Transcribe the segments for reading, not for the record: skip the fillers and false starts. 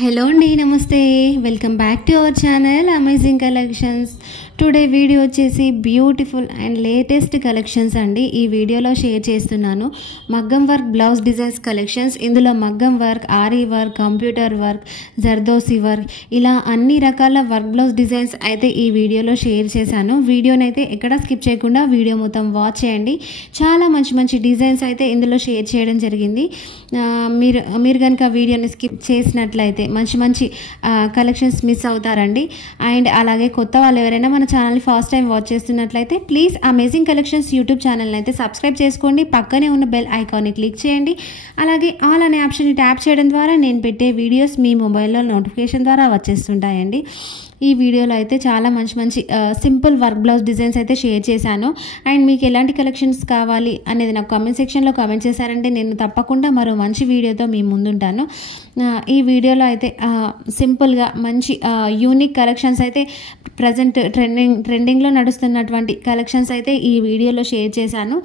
Hello అండి, నమస్తే. Welcome back to our channel amazing collections. Today video వచ్చేసి beautiful and latest collections అండి. ఈ వీడియోలో షేర్ చేస్తున్నాను మగ్గం వర్క్ బ్లౌజ్ డిజైన్స్ కలెక్షన్స్. ఇందులో మగ్గం work, ary work, computer work, zardozi work, ఇలా అన్ని రకాల వర్క్ బ్లౌజ్ డిజైన్స్ అయితే ఈ వీడియోలో షేర్ చేశాను. వీడియోని అయితే ఎక్కడ స్కిప్ చేయకుండా వీడియో మొత్తం వాచ్ చేయండి. చాలా మంచి మంచి డిజైన్స్ అయితే ఇందులో షేర్ చేయడం జరిగింది. మీరు కనుక వీడియోని స్కిప్ చేసినట్లయితే మంచి మంచి కలెక్షన్స్ మిస్ అవుతారండి. అండ్ అలాగే కొత్త వాళ్ళు ఎవరైనా మన ఛానల్ని ఫస్ట్ టైం వాచ్ చేస్తున్నట్లయితే ప్లీజ్ అమేజింగ్ కలెక్షన్స్ యూట్యూబ్ ఛానల్ని అయితే సబ్స్క్రైబ్ చేసుకోండి. పక్కనే ఉన్న బెల్ ఐకాన్ని క్లిక్ చేయండి. అలాగే ఆల్ అనే ఆప్షన్ని ట్యాప్ చేయడం ద్వారా నేను పెట్టే వీడియోస్ మీ మొబైల్లో నోటిఫికేషన్ ద్వారా వచ్చేస్తుంటాయండి. ఈ వీడియోలో అయితే చాలా మంచి మంచి సింపుల్ వర్క్ బ్లౌజ్ డిజైన్స్ అయితే షేర్ చేశాను. అండ్ మీకు ఎలాంటి కలెక్షన్స్ కావాలి అనేది నాకు కామెంట్ సెక్షన్లో కామెంట్ చేశారంటే నేను తప్పకుండా మరో మంచి వీడియోతో మీ ముందుంటాను. ఈ వీడియోలో అయితే సింపుల్గా మంచి యూనిక్ కలెక్షన్స్ అయితే ప్రజెంట్ ట్రెండింగ్లో నడుస్తున్నటువంటి కలెక్షన్స్ అయితే ఈ వీడియోలో షేర్ చేశాను.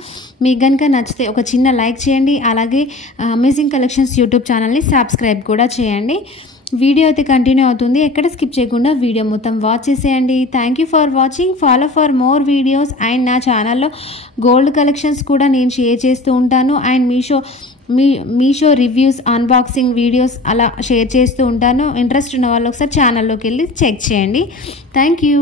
మీకు కనుక నచ్చితే ఒక చిన్న లైక్ చేయండి. అలాగే అమేజింగ్ కలెక్షన్స్ యూట్యూబ్ ఛానల్ని సబ్స్క్రైబ్ కూడా చేయండి. వీడియో అయితే కంటిన్యూ అవుతుంది, ఎక్కడ స్కిప్ చేయకుండా వీడియో మొత్తం వాచ్ చేసేయండి. Thank you for watching. Follow for more videos. And నా ఛానల్లో గోల్డ్ కలెక్షన్స్ కూడా నేను షేర్ చేస్తూ ఉంటాను. And Meesho reviews, unboxing videos అలా షేర్ చేస్తూ ఉంటాను. ఇంట్రెస్ట్ ఉన్న వాళ్ళు ఒకసారి ఛానల్లోకి వెళ్ళి చెక్ చేయండి. Thank you.